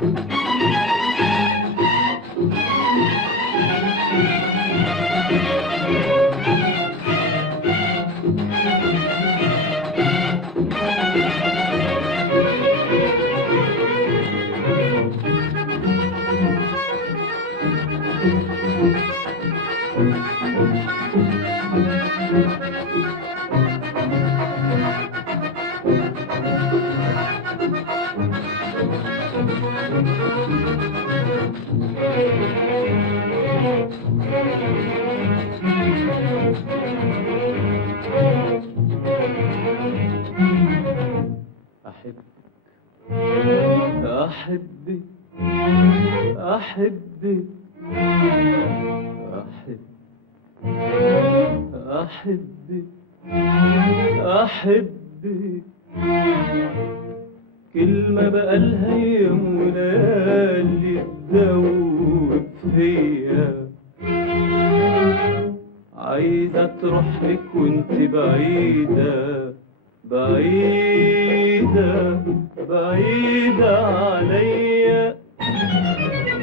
أحبك أحبك أحبك أحبك كلمة بقالها يوم وليالي تدوب فيا، عايزة تروح لك وانت بعيدة بعيدة بعيدة عليا.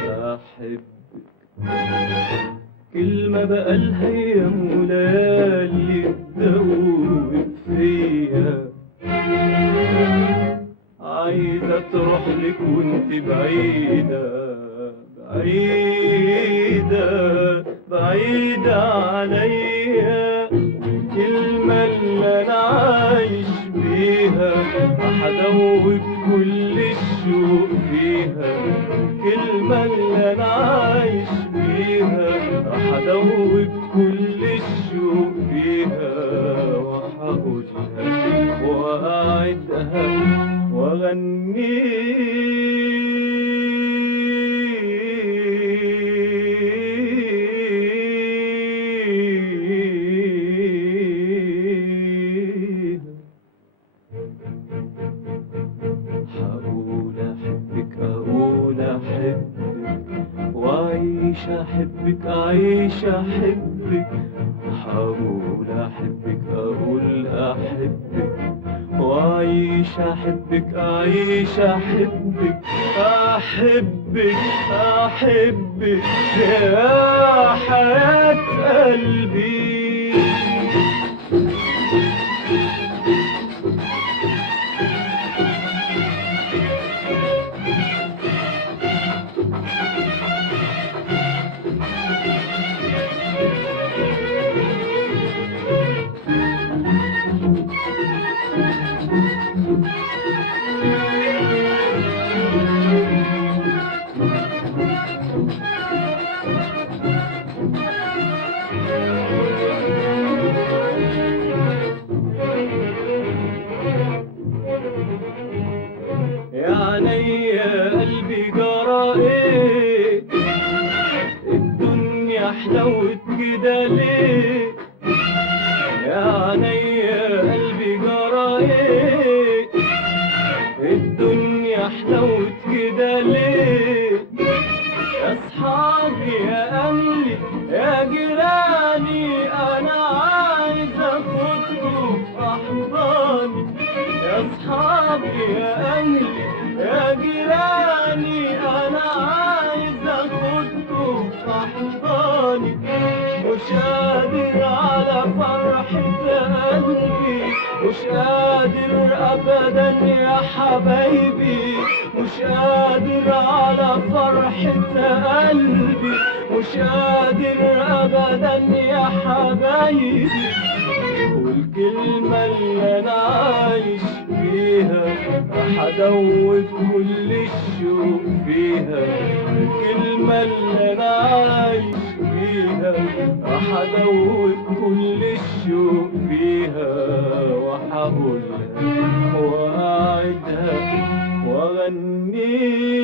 أحبك كلمة بقالها يوم وليالي تدوب فيا، عايزة تروح لك وانت بعيدة بعيدة بعيدة عليا. الكلمة اللي أنا عايش بيها هدوب كل الشوق فيها، الكلمة اللي أنا عايش بيها هدوب كل الشوق فيها، وهقولها وأعدها وأغنيها. أحبك أعيش أحبك، هقول أحبك أقول أحبك، وأعيش أحبك أعيش أحبك أحبك أحبك يا حياة قلبي. يعني يا قلبي جرى ايه، الدنيا حلوت كده ليه؟ يعني يا قلبي جرى ايه، الدنيا حلوت كده ليه؟ يا اصحابي يا اهلي يا جيراني انا عايز اخدكم في احضاني. يا اصحابي يا اهلي يا جيراني انا عايز اخدكم في احضاني. مش قادر على فرحة قلبي، مش قادر ابدا يا حبايبي، مش قادر على فرحة قلبي، مش قادر ابدا يا حبايبي. والكلمة اللي انا عايش بيها هدوب كل الشوق فيها، الكلمة اللي انا عايش بيها هدوب كل الشوق فيها، وهقولها وأعدها وأغنيها.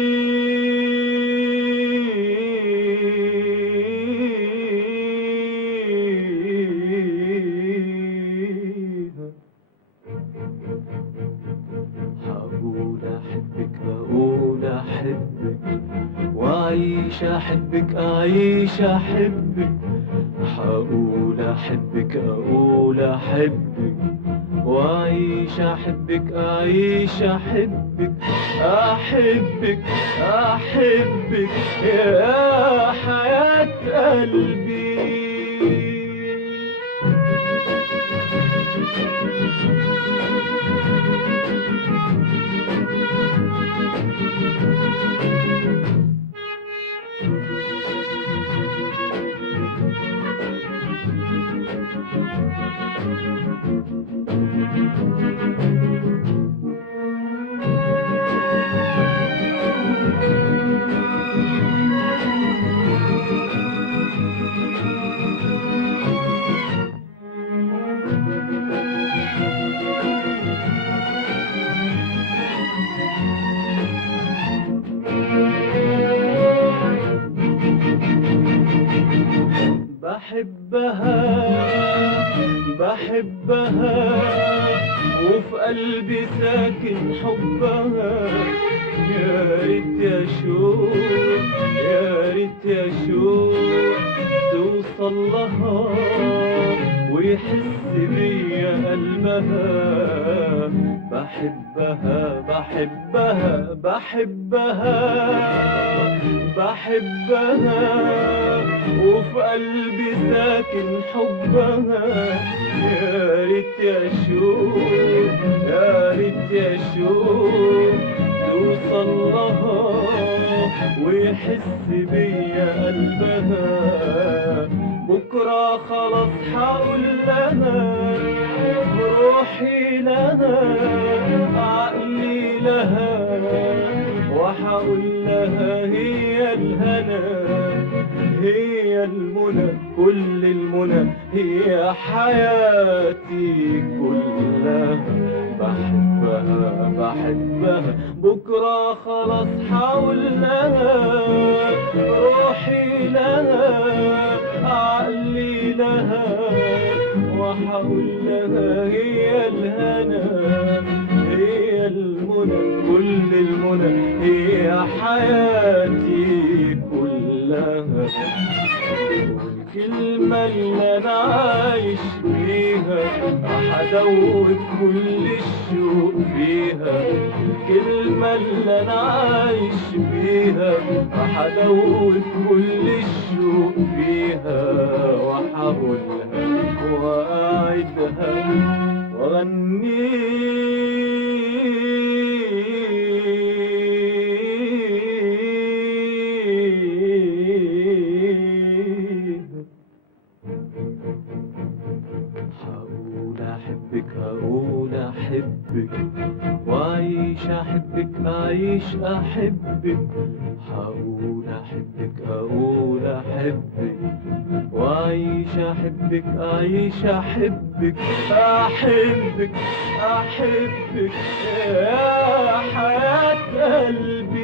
هقول أحبك أقول أحبك وأعيش أحبك أعيش أحبك، هقول أحبك أقول أحبك وأعيش أحبك أعيش أحبك أحبك أحبك يا حياة قلبي. بحبها بحبها وفي قلبي ساكن حبها. يا ريت يا شوق يا ريت يا شوق توصل لها ويحس بيا قلبها. بحبها بحبها بحبها بحبها وفي قلبي ساكن حبها. يا ريت يا شوق يا ريت يا شوق توصل لها ويحس بيا قلبها. بكرة خلاص حقول لها روحي لها عقلي لها وحقول لها هي الهنا هي المنى كل المنى هي حياتي كلها. بحبها بحبها بكرة خلاص حقول لها روحي لها عقلي لها وحقول لها هي الهنا هي المنى كل المنى هي حياتي كلها. والكلمة اللي أنا عايش بيها هدوب كل الشوق فيها. الكلمة اللي أنا عايش بيها هدوب كل الشوق فيها. وحقولها وأعدها هقول أحبك وأعيش أحبك أعيش أحبك. هقول أحبك أقول أحبك وأعيش أحبك أعيش أحبك أحبك أحبك يا حياة قلبي.